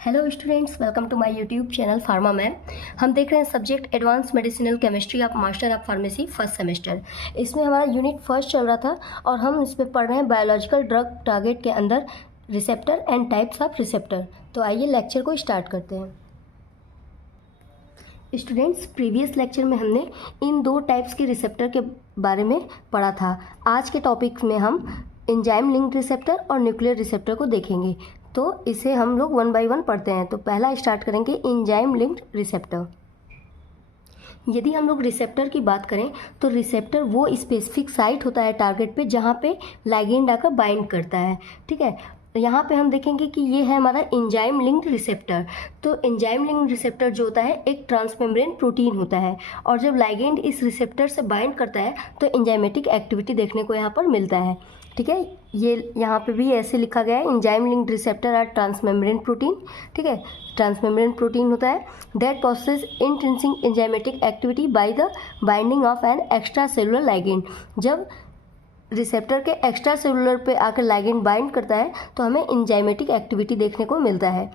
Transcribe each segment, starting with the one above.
Hello students, welcome to my YouTube channel pharma ma'am. हम देख रहे हैं subject advance medicinal chemistry of master of pharmacy first semester. इसमें हमारा unit first चल रहा था और हम इसमें पढ़ रहे हैं बायोलॉजिकल ड्रग टारगेट के अंदर receptor and types of receptor. तो आइए लेक्चर को स्टार्ट करते हैं। स्टूडेंट्स, प्रीवियस लेक्चर में हमने इन दो टाइप्स के रिसेप्टर के बारे में पढ़ा था। आज के टॉपिक में हम एंजाइम लिंक्ड रिसेप्टर और न्यूक्लियर रिसेप्टर को देखेंगे। तो इसे हम लोग वन बाय वन पढ़ते हैं। तो पहला स्टार्ट करेंगे एंजाइम लिंक्ड रिसेप्टर। यदि हम लोग रिसेप्टर की बात करें तो रिसेप्टर वो स्पेसिफिक साइट होता है टारगेट पे जहाँ पे लाइगेंड आकर बाइंड करता है। ठीक है, यहाँ पे हम देखेंगे कि ये है हमारा एंजाइम लिंक्ड रिसेप्टर। तो एंजाइम लिंक्ड रिसेप्टर जो होता है एक ट्रांसमेम्ब्रेन प्रोटीन होता है और जब लाइगेंड इस रिसेप्टर से बाइंड करता है तो एंजाइमेटिक एक्टिविटी देखने को यहाँ पर मिलता है। ठीक है, ये यहाँ पे भी ऐसे लिखा गया है, enzyme linked receptor are transmembrane protein. ठीक है, ट्रांसमेम्ब्रेन प्रोटीन होता है that process intrinsic enzymatic activity by the binding of an extra cellular ligand. जब रिसेप्टर के एक्स्ट्रा सेलुलर पे आकर लाइगेंड बाइंड करता है तो हमें एंजाइमेटिक एक्टिविटी देखने को मिलता है।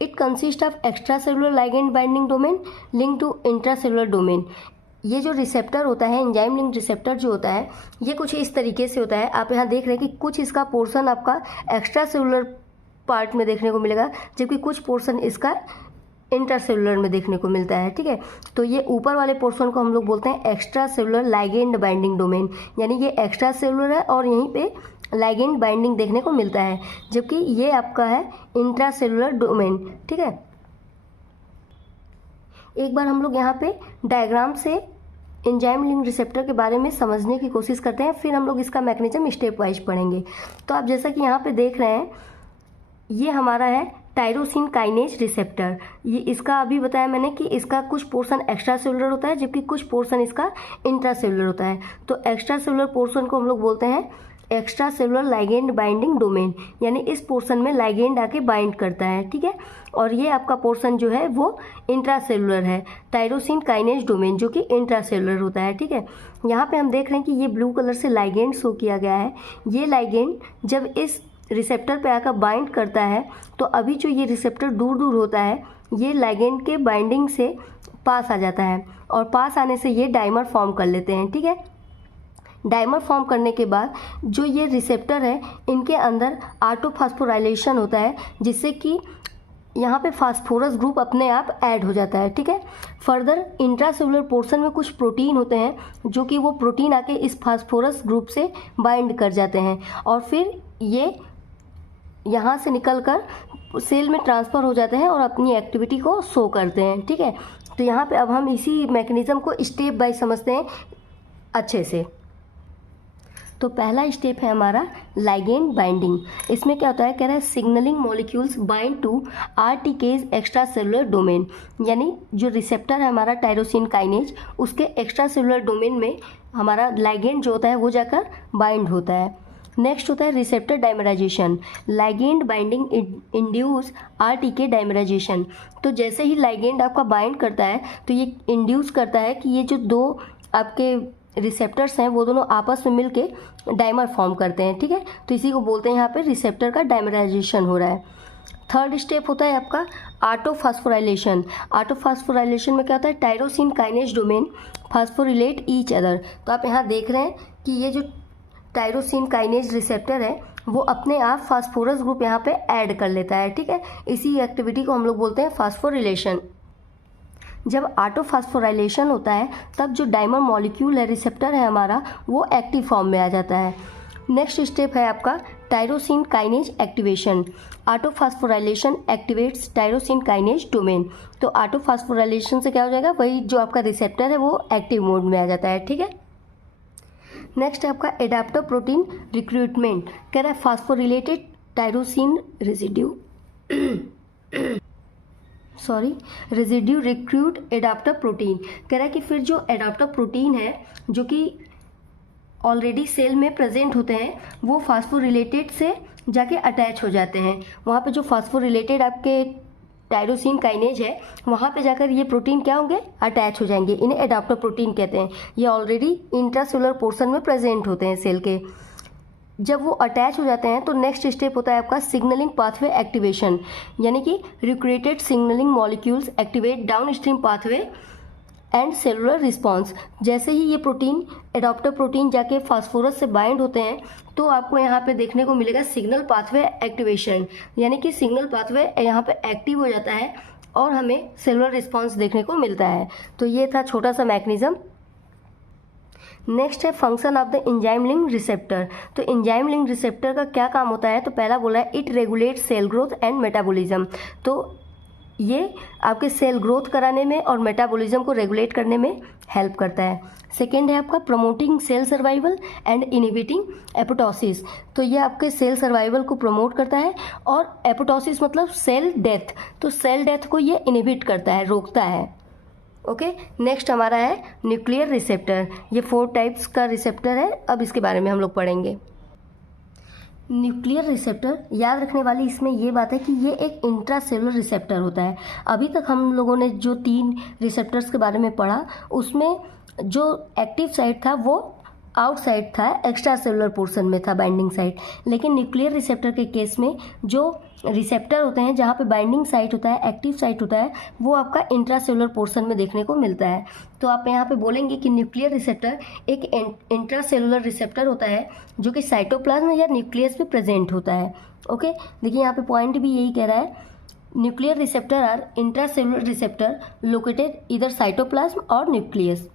It consist of extra cellular ligand binding domain link to intra cellular domain. ये जो रिसेप्टर होता है, एंजाइम लिंक्ड रिसेप्टर जो होता है, ये कुछ इस तरीके से होता है। आप यहाँ देख रहे हैं कि कुछ इसका पोर्शन आपका एक्स्ट्रा सेलुलर पार्ट में देखने को मिलेगा जबकि कुछ पोर्शन इसका इंटरसेलुलर में देखने को मिलता है। ठीक है, तो ये ऊपर वाले पोर्शन को हम लोग बोलते हैं extra cellular ligand binding domain, यानी ये एक्स्ट्रा सेलुलर है और यहीं पे लाइगेंड बाइंडिंग देखने को मिलता है, जबकि ये आपका है इंट्रासेलुलर डोमेन। ठीक है, एक बार हम लोग यहाँ पे डायग्राम से एंजाइम लिंक्ड रिसेप्टर के बारे में समझने की कोशिश करते हैं, फिर हम लोग इसका मैकेनिज्म स्टेप वाइज पढ़ेंगे। तो आप जैसा कि यहाँ पे देख रहे हैं, ये हमारा है टायरोसिन काइनेज रिसेप्टर। ये इसका अभी बताया मैंने कि इसका कुछ पोर्शन एक्स्ट्रा सेलुलर होता है जबकि कुछ पोर्शन इसका इंट्रा सेलुलर होता है। तो एक्स्ट्रा सेलुलर पोर्शन को हम लोग बोलते हैं extra cellular ligand binding domain, यानी इस पोर्शन में लाइगेंड आके बाइंड करता है। ठीक है, और ये आपका पोर्शन जो है वो इंट्रा सेलुलर है, टायरोसिन काइनेज डोमेन, जो कि इंट्रा सेलुलर होता है। ठीक है, यहाँ पे हम देख रहे हैं कि ये ब्लू कलर से लाइगेंड शो किया गया है। ये लाइगेंड जब इस रिसेप्टर पे आकर बाइंड करता है तो अभी जो ये रिसेप्टर दूर दूर होता है ये लाइगेंड के बाइंडिंग से पास आ जाता है और पास आने से ये डाइमर फॉर्म कर लेते हैं। ठीक है, डाइमर फॉर्म करने के बाद जो ये रिसेप्टर है इनके अंदर ऑटोफॉस्फोराइलेशन होता है जिससे कि यहाँ पे फास्फोरस ग्रुप अपने आप ऐड हो जाता है। ठीक है, फर्दर इंट्रासेलुलर पोर्शन में कुछ प्रोटीन होते हैं जो कि वो प्रोटीन आके इस फास्फोरस ग्रुप से बाइंड कर जाते हैं और फिर ये यहाँ से निकलकर सेल में ट्रांसफ़र हो जाते हैं और अपनी एक्टिविटी को शो करते हैं। ठीक है, तो यहाँ पे अब हम इसी मैकेनिज़्म को स्टेप बाय समझते हैं अच्छे से। तो पहला स्टेप है हमारा लाइगेंड बाइंडिंग। इसमें क्या होता है, कह रहा है signaling molecules bind to RTKs extra cellular domain, यानी जो रिसेप्टर है हमारा टायरोसिन काइनेज उसके एक्स्ट्रा सेलुलर डोमेन में हमारा लाइगेंड जो होता है वो जाकर बाइंड होता है। नेक्स्ट होता है receptor dimerisation, ligand binding induce RTK dimerisation. तो जैसे ही लाइगेंड आपका बाइंड करता है तो ये इंड्यूस करता है कि ये जो दो आपके रिसेप्टर्स हैं वो दोनों आपस में मिलके डाइमर फॉर्म करते हैं। ठीक है, तो इसी को बोलते हैं यहाँ पे रिसेप्टर का डाइमराइजेशन हो रहा है। थर्ड स्टेप होता है आपका ऑटोफॉस्फोराइलेशन। ऑटोफॉस्फोराइलेशन में क्या होता है, tyrosine kinase domain phosphorylate each other. तो आप यहाँ देख रहे हैं कि ये जो टायरोसिन काइनेज रिसेप्टर है वो अपने आप फास्फोरस ग्रुप यहाँ पे ऐड कर लेता है। ठीक है, इसी एक्टिविटी को हम लोग बोलते हैं फास्फोरिलेशन। जब ऑटोफॉस्फोराइलेशन होता है तब जो डाइमर मॉलिक्यूल है, रिसेप्टर है हमारा, वो एक्टिव फॉर्म में आ जाता है। नेक्स्ट स्टेप है आपका tyrosine kinase activation. Autophosphorylation activates tyrosine kinase domain. तो ऑटोफॉस्फोराइलेशन से क्या हो जाएगा, वही जो आपका रिसेप्टर है वो एक्टिव मोड में आ जाता है। ठीक है, नेक्स्ट है आपका एडाप्टर प्रोटीन रिक्रूटमेंट। कह रहा है phosphorylated tyrosine residue recruit adaptor protein. कह रहा है कि फिर जो एडाप्टर प्रोटीन है जो कि ऑलरेडी सेल में प्रेजेंट होते हैं वो फास्फोरिलेटेड से जाके अटैच हो जाते हैं। वहाँ पे जो फास्फोरिलेटेड आपके टायरोसिन काइनेज है वहाँ पे जाकर ये प्रोटीन क्या होंगे, अटैच हो जाएंगे। इन्हें एडाप्टर प्रोटीन कहते हैं। ये ऑलरेडी इंट्रासेलुलर पोर्शन में प्रेजेंट होते हैं सेल के। जब वो अटैच हो जाते हैं तो नेक्स्ट स्टेप होता है आपका सिग्नलिंग पाथवे एक्टिवेशन, यानी कि recreated signalling molecules activate down stream pathway and cellular response. जैसे ही ये प्रोटीन एडॉप्टर प्रोटीन जाके फास्फोरस से बाइंड होते हैं तो आपको यहाँ पे देखने को मिलेगा सिग्नल पाथवे एक्टिवेशन, यानी कि सिग्नल पाथवे यहाँ पे एक्टिव हो जाता है और हमें सेलुलर रिस्पॉन्स देखने को मिलता है। तो ये था छोटा सा मैकेनिज्म। नेक्स्ट है function of the enzyme linked receptor. तो एंजाइम लिंक्ड रिसेप्टर का क्या काम होता है? तो पहला बोला है it regulate cell growth and metabolism. तो ये आपके सेल ग्रोथ कराने में और मेटाबॉलिज्म को रेगुलेट करने में हेल्प करता है। सेकेंड है आपका promoting cell survival and inhibiting apoptosis. तो ये आपके सेल सर्वाइवल को प्रमोट करता है और एपोटोसिस मतलब सेल डेथ, तो सेल डेथ को ये इनहिबिट करता है, रोकता है। ओके, नेक्स्ट हमारा है न्यूक्लियर रिसेप्टर। ये 4 टाइप्स का रिसेप्टर है, अब इसके बारे में हम लोग पढ़ेंगे। न्यूक्लियर रिसेप्टर, याद रखने वाली इसमें ये बात है कि ये एक इंट्रासेलुलर रिसेप्टर होता है। अभी तक हम लोगों ने जो 3 रिसेप्टर्स के बारे में पढ़ा उसमें जो एक्टिव साइट था वो आउटसाइड था, एक्स्ट्रा सेलुलर पोर्शन में था बाइंडिंग साइट। लेकिन न्यूक्लियर रिसेप्टर के केस में जो रिसेप्टर होते हैं जहाँ पे बाइंडिंग साइट होता है, एक्टिव साइट होता है, वो आपका इंट्रासेलुलर पोर्शन में देखने को मिलता है। तो आप यहाँ पे बोलेंगे कि न्यूक्लियर रिसेप्टर एक इंट्रासेलुलर रिसेप्टर होता है जो कि साइटोप्लाज्म या न्यूक्लियस पे प्रेजेंट होता है। ओके, देखिए यहाँ पे पॉइंट भी यही कह रहा है, nuclear receptor are intracellular receptor located इधर साइटोप्लाज्म और न्यूक्लियस।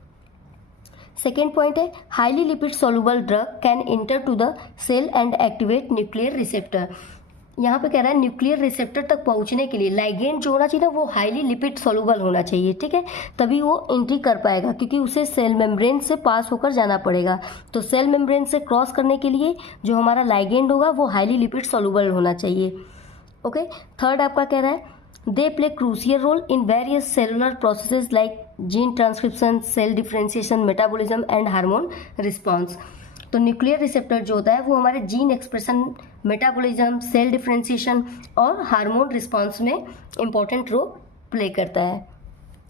सेकेंड पॉइंट है highly lipid soluble drug can enter to the cell and activate nuclear receptor. यहाँ पे कह रहा है न्यूक्लियर रिसेप्टर तक पहुँचने के लिए लाइगेंड जो होना चाहिए ना वो हाईली लिपिड सॉल्युबल होना चाहिए, ठीक है, तभी वो एंट्री कर पाएगा, क्योंकि उसे सेल मेम्ब्रेन से पास होकर जाना पड़ेगा। तो सेल मेम्ब्रेन से क्रॉस करने के लिए जो हमारा लाइगेंड होगा वो हाईली लिपिड सॉल्युबल होना चाहिए। ओके, थर्ड आपका कह रहा है they play crucial role in various cellular processes like gene transcription, cell differentiation, metabolism and hormone response। तो न्यूक्लियर रिसेप्टर जो होता है वो हमारे gene expression, metabolism, cell differentiation और हार्मोन रिस्पॉन्स में इम्पॉर्टेंट रोल प्ले करता है।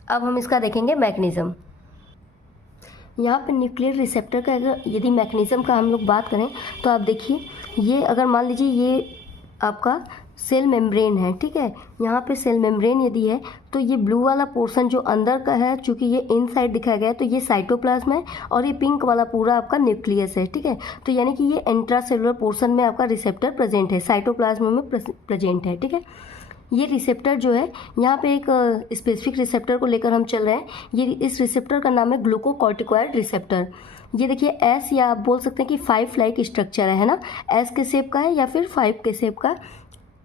अब हम इसका देखेंगे मैकेनिज्म। यहाँ पे न्यूक्लियर रिसेप्टर का अगर यदि मैकेनिज्म का हम लोग बात करें तो आप देखिए, ये अगर मान लीजिए ये आपका सेल मेम्ब्रेन है, ठीक है, यहाँ पे सेल मेम्ब्रेन यदि है तो ये ब्लू वाला पोर्शन जो अंदर का है, चूँकि ये इनसाइड दिखाया गया है तो ये साइटोप्लाज्म है और ये पिंक वाला पूरा आपका न्यूक्लियस है, ठीक है। तो यानी कि ये इंट्रासेलुलर पोर्शन में आपका रिसेप्टर प्रेजेंट है, साइटोप्लाज्म में प्रेजेंट है, ठीक है। ये रिसेप्टर जो है यहाँ पे एक स्पेसिफिक रिसेप्टर को लेकर हम चल रहे हैं। ये इस रिसेप्टर का नाम है ग्लूकोकॉर्टिकॉइड रिसेप्टर। ये देखिए एस, या आप बोल सकते हैं कि 5 लाइक स्ट्रक्चर है ना, एस के शेप का है या फिर 5 के शेप का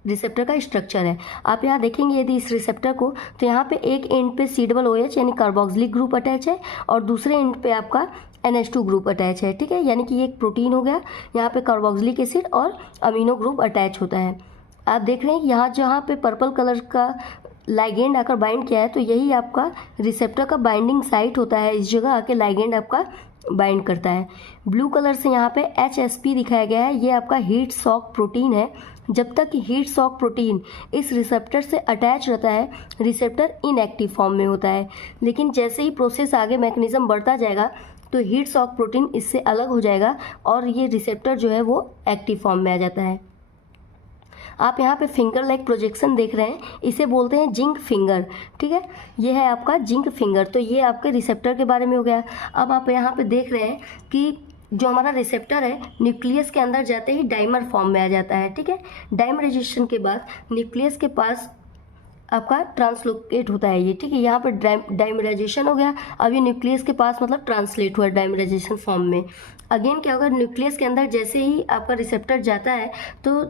रिसेप्टर का स्ट्रक्चर है। आप यहाँ देखेंगे यदि इस रिसेप्टर को, तो यहाँ पे एक एंड पे C/OH यानी कार्बोक्सिलिक ग्रुप अटैच है और दूसरे एंड पे आपका NH2 ग्रुप अटैच है, ठीक है, यानी कि ये एक प्रोटीन हो गया। यहाँ पे कार्बोक्सिलिक एसिड और अमीनो ग्रुप अटैच होता है। आप देख रहे हैं यहाँ जहाँ पे पर्पल कलर का लाइगेंड आकर बाइंड किया है तो यही आपका रिसेप्टर का बाइंडिंग साइट होता है, इस जगह आके लाइगेंड आपका बाइंड करता है। ब्लू कलर से यहाँ पे HSP दिखाया गया है, ये आपका हीट शॉक प्रोटीन है। जब तक हीट शॉक प्रोटीन इस रिसेप्टर से अटैच रहता है रिसेप्टर इनएक्टिव फॉर्म में होता है, लेकिन जैसे ही प्रोसेस आगे मैकेनिज्म बढ़ता जाएगा तो हीट शॉक प्रोटीन इससे अलग हो जाएगा और ये रिसेप्टर जो है वो एक्टिव फॉर्म में आ जाता है। आप यहाँ पे फिंगर लाइक प्रोजेक्शन देख रहे हैं, इसे बोलते हैं जिंक फिंगर, ठीक है, ये है आपका जिंक फिंगर। तो ये आपके रिसेप्टर के बारे में हो गया। अब आप यहाँ पे देख रहे हैं कि जो हमारा रिसेप्टर है न्यूक्लियस के अंदर जाते ही डाइमर फॉर्म में आ जाता है, ठीक है। डाइमराइजेशन के बाद न्यूक्लियस के पास आपका ट्रांसलोकेट होता है ये, ठीक है, यहाँ पर डाइमराइजेशन हो गया। अब ये न्यूक्लियस के पास मतलब ट्रांसलेट हुआ डाइमराइजेशन फॉर्म में। अगेन क्या होगा, न्यूक्लियस के अंदर जैसे ही आपका रिसेप्टर जाता है तो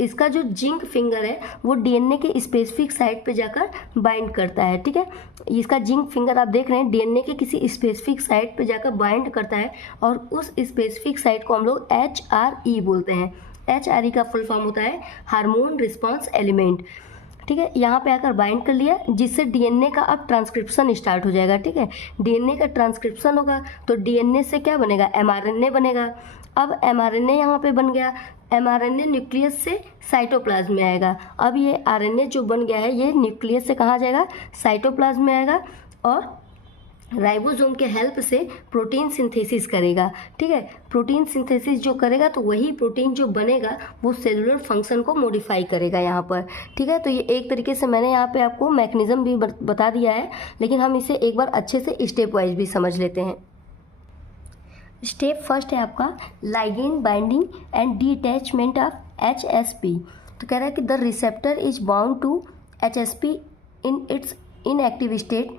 इसका जो जिंक फिंगर है वो डीएनए के स्पेसिफिक साइट पे जाकर बाइंड करता है, ठीक है। इसका जिंक फिंगर आप देख रहे हैं डीएनए के किसी स्पेसिफिक साइट पे जाकर बाइंड करता है और उस स्पेसिफिक साइट को हम लोग HRE बोलते हैं। HRE का फुल फॉर्म होता है हार्मोन रिस्पॉन्स एलिमेंट, ठीक है। यहाँ पे आकर बाइंड कर लिया जिससे डीएनए का अब ट्रांसक्रिप्शन स्टार्ट हो जाएगा, ठीक है। डीएनए का ट्रांसक्रिप्शन होगा तो डीएनए से क्या बनेगा, mRNA बनेगा। अब mRNA यहाँ पे बन गया, mRNA न्यूक्लियस से साइटोप्लाज्म में आएगा। अब ये RNA जो बन गया है ये न्यूक्लियस से कहाँ जाएगा, साइटोप्लाज्म में आएगा और राइबोसोम के हेल्प से प्रोटीन सिंथेसिस करेगा। ठीक है, प्रोटीन सिंथेसिस जो करेगा तो वही प्रोटीन जो बनेगा वो सेलुलर फंक्शन को मॉडिफाई करेगा यहाँ पर। ठीक है, तो ये एक तरीके से मैंने यहाँ पे आपको मैकेनिज्म भी बता दिया है, लेकिन हम इसे एक बार अच्छे से स्टेप वाइज भी समझ लेते हैं। स्टेप फर्स्ट है आपका ligand binding and detachment of HSP। तो कह रहा है कि the receptor is bound to HSP in its inactive state,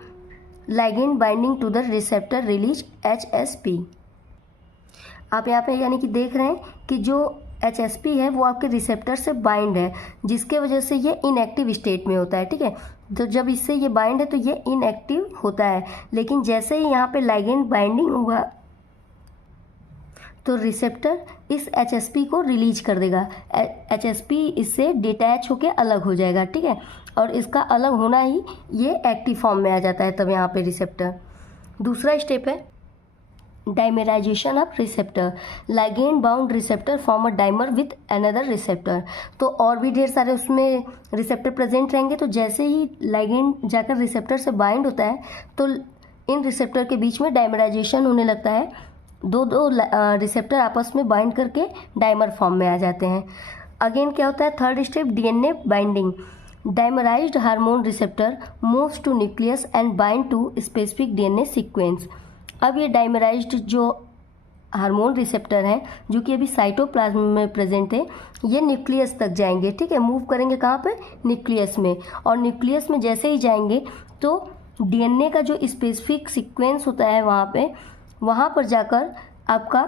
ligand binding to the receptor release HSP। आप यहाँ पे यानी कि देख रहे हैं कि जो HSP है वो आपके रिसेप्टर से बाइंड है, जिसके वजह से ये इनएक्टिव स्टेट में होता है। ठीक है, तो जब इससे ये बाइंड है तो ये इनएक्टिव होता है, लेकिन जैसे ही यहाँ पे ligand बाइंडिंग होगा तो रिसेप्टर इस HSP को रिलीज कर देगा। HSP इससे डिटैच होकर अलग हो जाएगा। ठीक है, और इसका अलग होना ही ये एक्टिव फॉर्म में आ जाता है, तब यहाँ पे रिसेप्टर। दूसरा स्टेप है dimerisation of receptor. Ligand bound receptor form a dimer with another receptor. तो और भी ढेर सारे उसमें रिसेप्टर प्रेजेंट रहेंगे, तो जैसे ही लाइगेंड जाकर रिसेप्टर से बाइंड होता है तो इन रिसेप्टर के बीच में डाइमराइजेशन होने लगता है। दो रिसेप्टर आपस में बाइंड करके डाइमर फॉर्म में आ जाते हैं। अगेन क्या होता है, third step DNA binding. Dimerized hormone receptor moves to nucleus and bind to specific DNA sequence. अब ये डाइमराइज्ड जो हार्मोन रिसेप्टर हैं जो कि अभी साइटोप्लाज्म में प्रेजेंट है, ये न्यूक्लियस तक जाएंगे। ठीक है, मूव करेंगे कहाँ पे, न्यूक्लियस में, और न्यूक्लियस में जैसे ही जाएंगे तो DNA का जो स्पेसिफिक सीक्वेंस होता है वहाँ पर जाकर आपका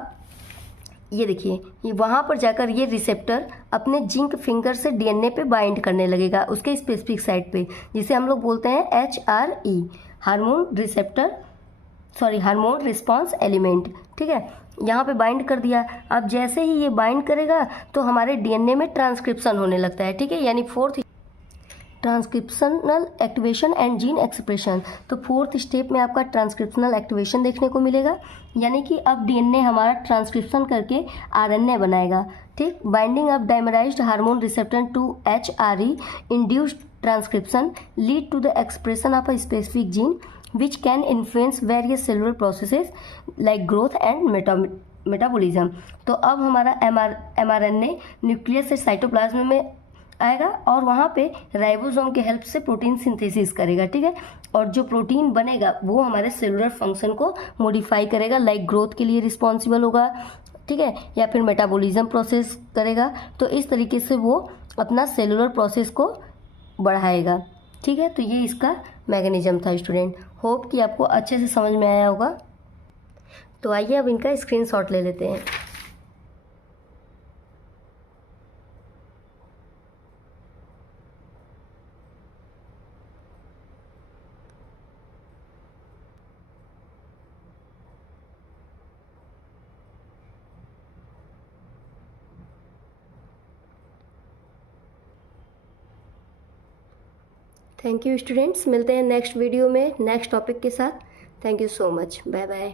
ये देखिए, ये वहाँ पर जाकर ये रिसेप्टर अपने जिंक फिंगर से DNA पे बाइंड करने लगेगा उसके स्पेसिफिक साइट पे, जिसे हम लोग बोलते हैं HRE, हार्मोन रिस्पॉन्स एलिमेंट। ठीक है, यहाँ पे बाइंड कर दिया। अब जैसे ही ये बाइंड करेगा तो हमारे DNA में ट्रांसक्रिप्शन होने लगता है। ठीक है, यानी fourth transcriptional activation and gene expression. तो फोर्थ स्टेप में आपका ट्रांसक्रिप्शनल एक्टिवेशन देखने को मिलेगा, यानी कि अब DNA हमारा ट्रांसक्रिप्शन करके RNA बनाएगा। ठीक, binding of dimerized hormone receptor to HRE induced transcription lead to the expression of a specific gene which can influence various cellular processes like growth and metabolism। तो अब हमारा mRNA न्यूक्लियस से cytoplasm में आएगा और वहाँ पे राइबोसोम के हेल्प से प्रोटीन सिंथेसिस करेगा। ठीक है, और जो प्रोटीन बनेगा वो हमारे सेलुलर फंक्शन को मॉडिफाई करेगा, लाइक ग्रोथ के लिए रिस्पॉन्सिबल होगा। ठीक है, या फिर मेटाबॉलिज्म प्रोसेस करेगा। तो इस तरीके से वो अपना सेलुलर प्रोसेस को बढ़ाएगा। ठीक है, तो ये इसका मैकेनिज्म था स्टूडेंट। होप कि आपको अच्छे से समझ में आया होगा। तो आइए अब इनका स्क्रीनशॉट ले लेते हैं। थैंक यू स्टूडेंट्स, मिलते हैं नेक्स्ट वीडियो में नेक्स्ट टॉपिक के साथ। Thank you so much, bye bye.